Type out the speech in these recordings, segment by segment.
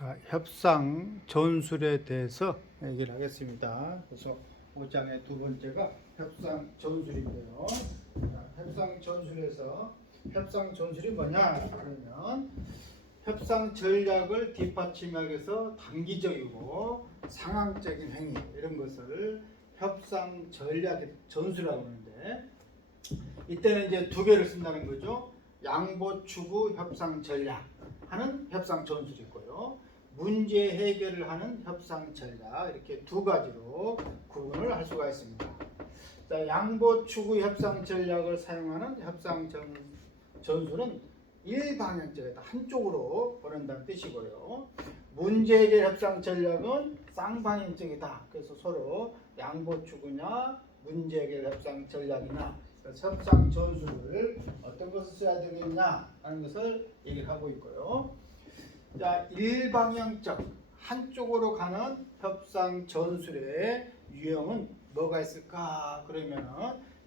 자, 협상 전술에 대해서 얘기를 하겠습니다. 그래서 5장의 두 번째가 협상 전술인데요. 자, 협상 전술에서 협상 전술이 뭐냐? 그러면 협상 전략을 뒷받침하기 위해서 단기적이고 상황적인 행위 이런 것을 협상 전략의 전술이라고 하는데 이때는 이제 두 개를 쓴다는 거죠. 양보 추구 협상 전략 하는 협상 전술이 있고요. 문제 해결을 하는 협상 전략 이렇게 두 가지로 구분을 할 수가 있습니다. 자, 양보 추구 협상 전략을 사용하는 협상 전술은 일방향적이다. 한쪽으로 보낸다는 뜻이고요. 문제 해결 협상 전략은 쌍방향적이다. 그래서 서로 양보 추구냐 문제 해결 협상 전략이나 협상 전술을 어떤 것을 써야 되겠냐 하는 것을 얘기를 하고 있고요. 자, 일방향적 한쪽으로 가는 협상 전술의 유형은 뭐가 있을까? 그러면은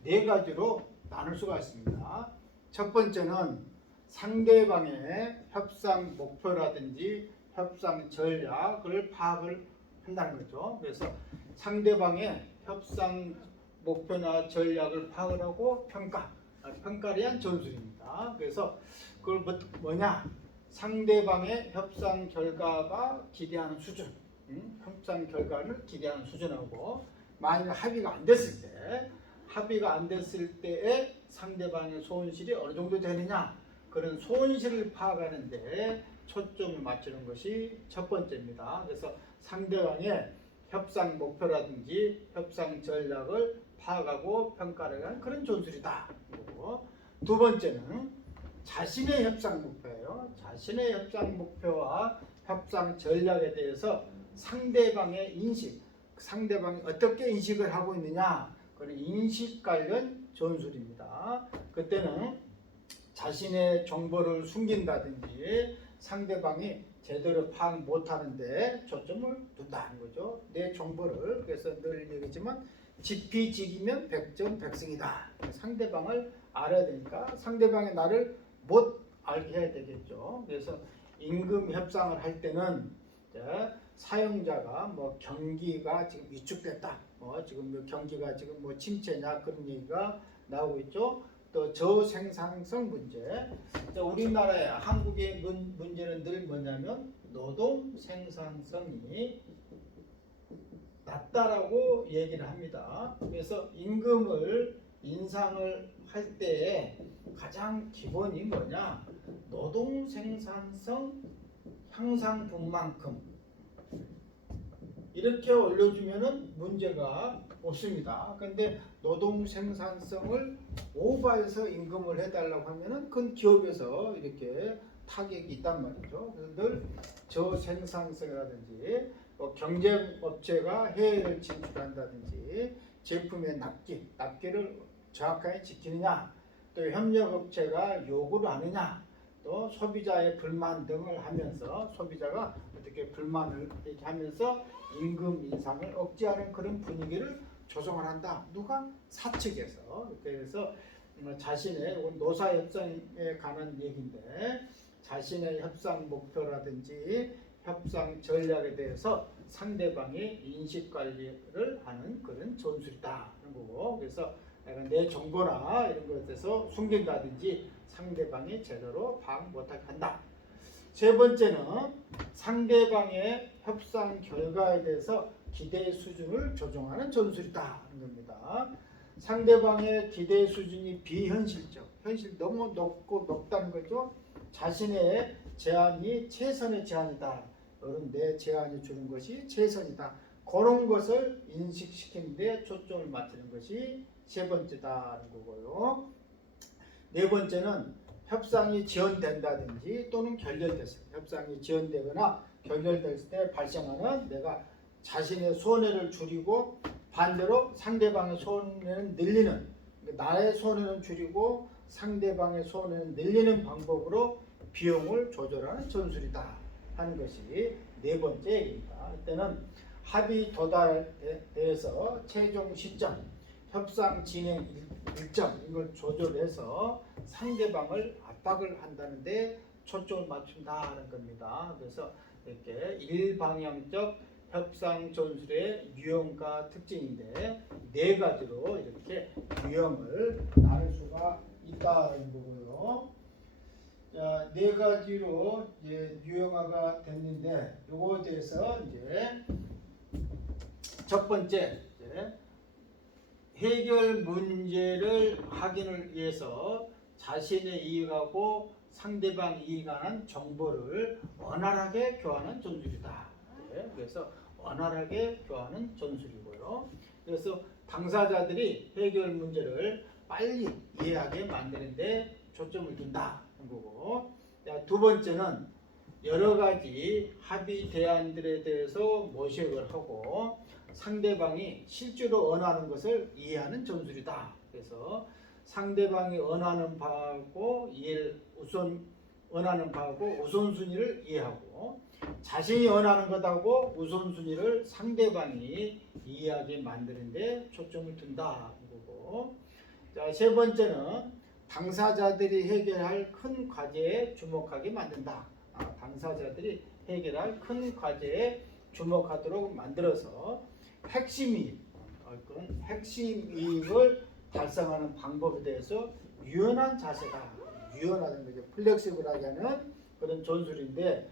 네 가지로 나눌 수가 있습니다. 첫 번째는 상대방의 협상 목표라든지 협상 전략을 파악을 한다는 거죠. 그래서 상대방의 협상 목표나 전략을 파악을 하고 평가를 위한 전술입니다. 그래서 그걸 뭐냐? 상대방의 협상 결과가 기대하는 수준, 협상 결과를 기대하는 수준하고 만약 합의가 안 됐을 때에 상대방의 손실이 어느 정도 되느냐 그런 손실을 파악하는데 초점을 맞추는 것이 첫 번째입니다. 그래서 상대방의 협상 목표라든지 협상 전략을 파악하고 평가를 하는 그런 전술이다. 그리고 두 번째는 자신의 협상 목표예요. 자신의 협상 목표와 협상 전략에 대해서 상대방의 인식, 상대방이 어떻게 인식을 하고 있느냐 그런 인식 관련 전술입니다. 그때는 자신의 정보를 숨긴다든지 상대방이 제대로 파악 못하는데 초점을 둔다는 거죠. 내 정보를 그래서 늘 얘기했지만 지피지기면 백전백승이다. 상대방을 알아야 되니까 상대방이 나를 못 알게 해야 되겠죠. 그래서 임금 협상을 할 때는 사용자가 뭐 경기가 지금 위축됐다. 지금 경기가 지금 뭐 침체냐 그런 얘기가 나오고 있죠. 또 저생산성 문제. 우리나라의 한국의 문제는 늘 뭐냐면 노동 생산성이 낮다라고 얘기를 합니다. 그래서 임금을 인상을 할 때에 가장 기본이 뭐냐? 노동 생산성 향상분만큼 이렇게 올려주면은 문제가 없습니다. 근데 노동 생산성을 오버해서 임금을 해달라고 하면은 그건 기업에서 이렇게 타격이 있단 말이죠. 그래서 늘 저생산성이라든지 경쟁업체가 해외를 진출한다든지 제품의 납기를 정확하게 지키느냐, 또 협력업체가 요구를 하느냐, 또 소비자의 불만 등을 하면서 소비자가 어떻게 불만을 이렇게 하면서 임금 인상을 억제하는 그런 분위기를 조성을 한다. 누가? 사측에서. 그래서 자신의 노사 협상에 관한 얘기인데 자신의 협상 목표라든지 협상 전략에 대해서 상대방의 인식 관리를 하는 그런 전술이다 하는 거고, 그래서 내 정보나 이런 것에 대해서 숨긴다든지 상대방이 제대로 파악 못하게 한다. 세 번째는 상대방의 협상 결과에 대해서 기대 수준을 조정하는 전술이다 하는 겁니다. 상대방의 기대 수준이 비현실적, 현실 너무 높다는 거죠. 자신의 제안이 최선의 제안이다. 내 제안이 주는 것이 최선이다. 그런 것을 인식시키는 데 초점을 맞추는 것이 세 번째다는 거고요. 네 번째는 협상이 지연된다든지 또는 결렬됐을 때, 협상이 지연되거나 결렬됐을 때 발생하는 내가 자신의 손해를 줄이고 반대로 상대방의 손해는 늘리는, 나의 손해는 줄이고 상대방의 손해는 늘리는 방법으로 비용을 조절하는 전술이다 하는 것이 네 번째 얘기입니다. 이때는 합의 도달에 대해서 최종 시점, 협상 진행 일정 이걸 조절해서 상대방을 압박을 한다는데 초점을 맞춘다 하는 겁니다. 그래서 이렇게 일방향적 협상 전술의 유형과 특징인데 네 가지로 이렇게 유형을 나눌 수가 있다는 거고요. 자, 네 가지로 이제 유형화가 됐는데 요거에 대해서 이제 첫 번째 이제 해결 문제를 확인을 위해서 자신의 이익하고 상대방 이익하는 정보를 원활하게 교환하는 전술이다. 네, 그래서 원활하게 교환하는 전술이고요. 그래서 당사자들이 해결 문제를 빨리 이해하게 만드는데 초점을 둔다. 거고. 두 번째는 여러 가지 합의 대안들에 대해서 모색을 하고 상대방이 실제로 원하는 것을 이해하는 전술이다. 그래서 상대방이 원하는 바하고 원하는 바하고 우선순위를 이해하고 자신이 원하는 것하고 우선순위를 상대방이 이해하게 만드는데 초점을 둔다. 거고. 자, 세 번째는 당사자들이 해결할 큰 과제에 주목하게 만든다. 당사자들이 해결할 큰 과제에 주목하도록 만들어서 핵심 이익을 달성하는 방법에 대해서 유연한 자세가 유연하다는 거죠. 플렉시블하게 하는 그런 전술인데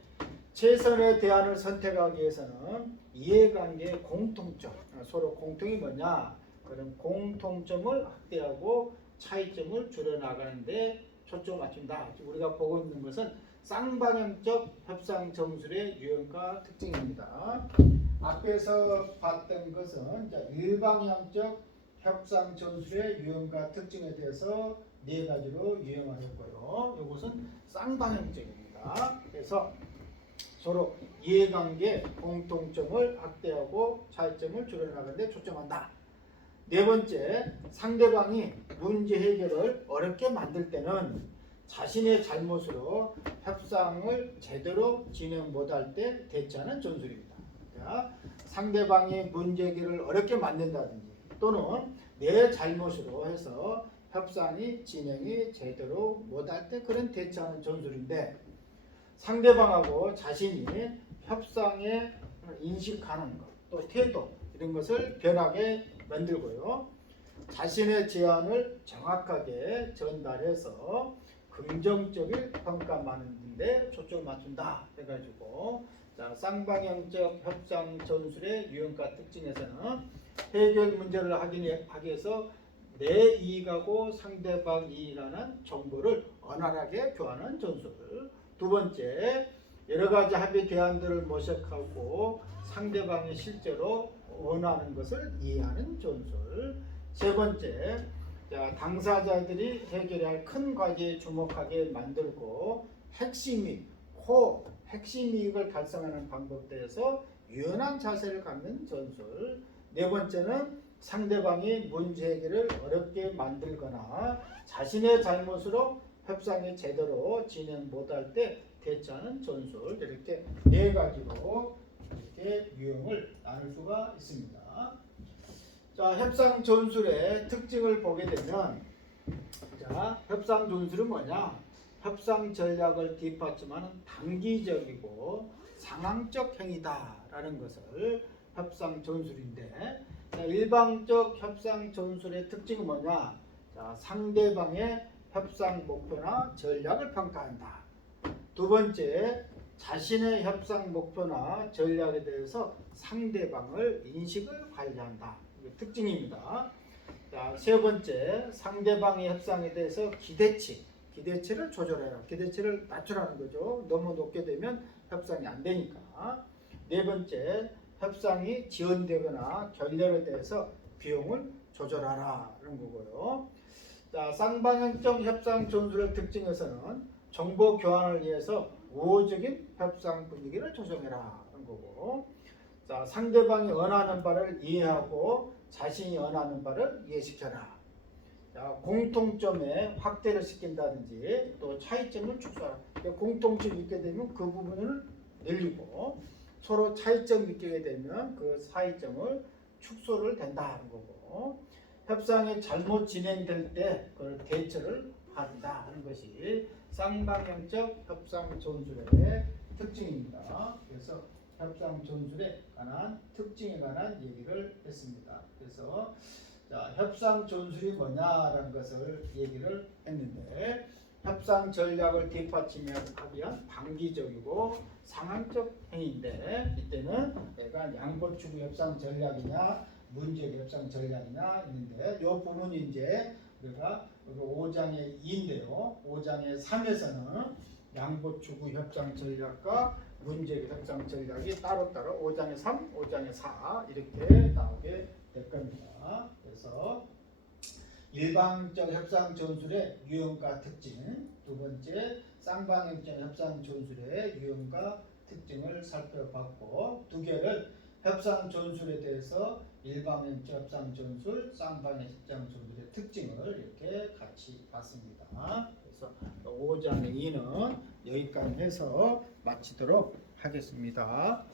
최선의 대안을 선택하기 위해서는 이해관계의 공통점, 서로 공통이 뭐냐 그런 공통점을 확대하고 차이점을 줄여나가는데 초점을 맞춘다. 우리가 보고 있는 것은 쌍방향적 협상 전술의 유형과 특징입니다. 앞에서 봤던 것은 일방향적 협상 전술의 유형과 특징에 대해서 네 가지로 유형화했고요. 이것은 쌍방향적입니다. 그래서 서로 이해관계 공통점을 확대하고 차이점을 줄여나가는데 초점한다. 네 번째, 상대방이 문제 해결을 어렵게 만들 때는 자신의 잘못으로 협상을 제대로 진행 못할 때 대처하는 전술입니다. 그러니까 상대방이 문제 해결을 어렵게 만든다든지 또는 내 잘못으로 해서 협상이 진행이 제대로 못할 때 그런 대처하는 전술인데 상대방하고 자신이 협상에 인식하는 것, 또 태도 이런 것을 변하게 만들고요. 자신의 제안을 정확하게 전달해서 긍정적인 평가받는 데 초점을 맞춘다 해가지고 쌍방향적 협상 전술의 유형과 특징에서는 해결 문제를 하기 위해서 내 이익하고 상대방 이익하는 정보를 원활하게 교환하는 전술. 두 번째, 여러 가지 합의 대안들을 모색하고 상대방이 실제로 원하는 것을 이해하는 전술. 세 번째, 당사자들이 해결해야 할 큰 과제에 주목하게 만들고 핵심 이익을 달성하는 방법에 대해서 유연한 자세를 갖는 전술. 네 번째는 상대방이 문제 해결을 어렵게 만들거나 자신의 잘못으로 협상이 제대로 진행 못할 때 대처하는 전술. 이렇게 네 가지로 이렇게 유형을 나눌 수가 있습니다. 자, 협상 전술의 특징을 보게 되면 협상 전술은 뭐냐? 협상 전략을 뒷받침하는 단기적이고 상황적 행위다라는 것을 협상 전술인데 일방적 협상 전술의 특징은 뭐냐? 상대방의 협상 목표나 전략을 평가한다. 두 번째, 자신의 협상 목표나 전략에 대해서 상대방을 인식을 관리한다. 이게 특징입니다. 세 번째, 상대방의 협상에 대해서 기대치를 조절해라. 기대치를 낮추라는 거죠. 너무 높게 되면 협상이 안 되니까. 네 번째, 협상이 지연되거나 결렬에 대해서 비용을 조절하라는 거고요. 쌍방향적 협상 전술의 특징에서는 정보 교환을 위해서 우호적인 협상 분위기를 조성해라는 거고, 상대방이 원하는 바를 이해하고 자신이 원하는 바를 이해시켜라. 공통점에 확대를 시킨다든지 또 차이점을 축소하라. 공통점이 있게 되면 그 부분을 늘리고 서로 차이점이 있게 되면 그 차이점을 축소를 된다는 거고, 협상이 잘못 진행될 때 그걸 대처를 한다 하는 것이 쌍방향적 협상 전술의 특징입니다. 그래서 협상 전술에 관한 특징에 관한 얘기를 했습니다. 그래서 자, 협상 전술이 뭐냐라는 것을 얘기를 했는데 협상 전략을 뒷받침하기 방기적이고 상황적 행위인데 이때는 내가 양보추구 협상 전략이냐 문제적 협상 전략이냐 있는데 이 부분이 이제 우리가 5장의 2인데요. 5장의 3에서는 양보추구 협상 전략과 문제적 협상 전략이 따로따로 5장의 3, 5장의 4 이렇게 나오게 될 겁니다. 그래서 일방적 협상 전술의 유형과 특징, 두 번째 쌍방향적 협상 전술의 유형과 특징을 살펴봤고 두 개를 협상 전술에 대해서 일방향적 협상 전술, 쌍방향 협상 전술의 특징을 이렇게 같이 봤습니다. 그래서 5장의 2는 여기까지 해서 마치도록 하겠습니다.